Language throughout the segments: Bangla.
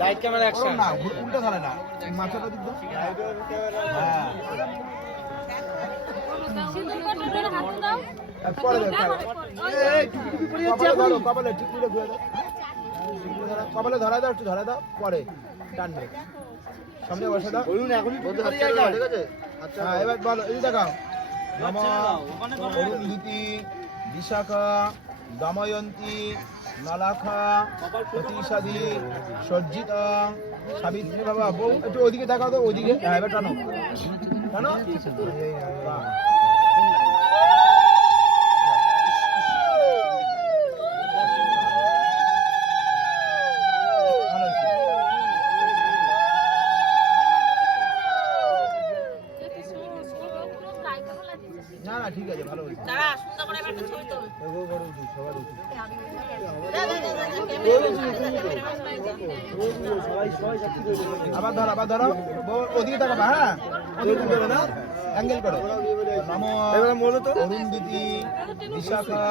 লাইট ক্যামেরা অ্যাকশন না উল্টো ধরে না মাথাটা দিক দাও হ্যাঁ পরে দাও কপালে ঠিক করে ঘুরে দাও কপালে ধরা দাও একটু ধরা দাও পরে টানবে সামনে বসে দাও বলুন এখনই বলতে ঠিক আছে আচ্ছা হ্যাঁ এবার বলো এই দেখাও নম অরুন্ধতি বিশাখা দময়ন্তী নলাখা প্রতিশাদী সজ্জিতা সাবিত্রী বাবা বউ একটু ওইদিকে দেখাও তো ওইদিকে হ্যাঁ এবার টানো টানো না না ঠিক আছে ভালো হয়েছে আবার ধরো ওদিকে তাকাবা হ্যাঁ অ্যাঙ্গেল করো নম অরুন্ধতি বিশাখা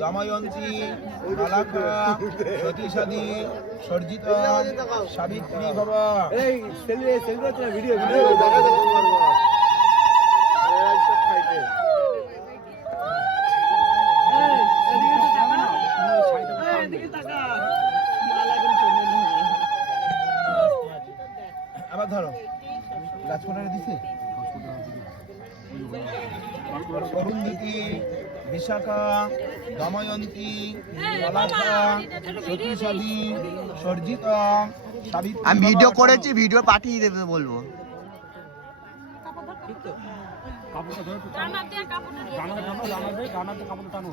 দময়ন্তী নলাখা প্রতিশাদী সর্জিতা সাবিত্রী বাবা এই ভিডিও আবার ধরো গাছপালা দিছে অরুন্ধতি বিশাখা দময়ন্তী নলাখা প্রতিশাদী সর্জিতা সাবিত্রী আমি ভিডিও করেছি ভিডিও পাঠিয়ে দেবে বলবো কাপড়টা ধরে টানো কাপড়টা টানো